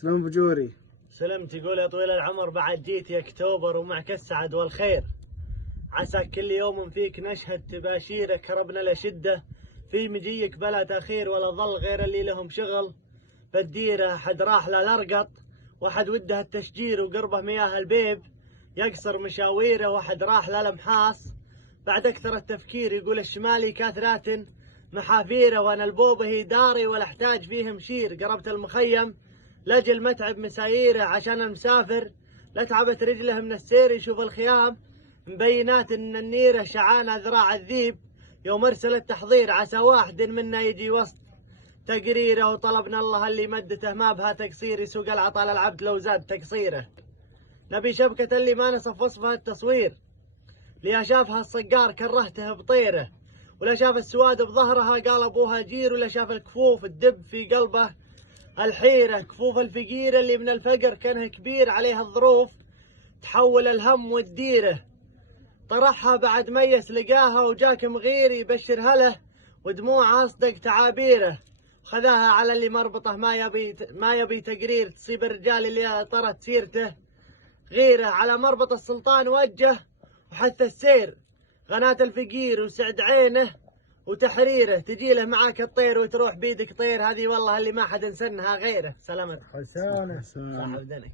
سلام بجوري. سلمت. يقول يا طويل العمر بعد جيت يا اكتوبر ومعك السعد والخير، عسى كل يوم فيك نشهد تباشيرك ربنا لشده، في مجيك بلا تاخير ولا ظل غير اللي لهم شغل بالديره، حد راح للارقط وحد وده التشجير وقربه مياه البيب يقصر مشاويره، وحد راح للمحاص بعد اكثر التفكير يقول الشمالي كاثرات محافيره، وانا البوبه هي داري ولا احتاج فيه مشير، قربت المخيم لاجل متعب مسايره عشان المسافر لا تعبت رجله من السير، يشوف الخيام مبينات ان النيره شعانه ذراع الذيب، يوم ارسل التحضير عسى واحد منا يجي وسط تقريره، وطلبنا الله اللي مدته ما بها تقصير، يسوق العطاء للعبد لو زاد تقصيره، نبي شبكة اللي ما نصف وصفها التصوير، ليا شافها الصقار كرهته بطيره، ولا شاف السواد بظهرها قال ابوها جير، ولا شاف الكفوف الدب في قلبه الحيرة، كفوف الفقيرة اللي من الفقر كانها كبير عليها الظروف تحول الهم والديرة، طرحها بعد ميس لقاها وجاك مغير يبشر هله ودموعها اصدق تعابيره، خذاها على اللي مربطه ما يبي تقرير، تصيب الرجال اللي طرت سيرته غيره، على مربط السلطان وجه وحث السير، غناة الفقير وسعد عينه وتحريره، تجي له معاك الطير وتروح بيدك طير، هذه والله اللي ما حد نسنها غيره. سلامتك حسانة. صاحب دنك.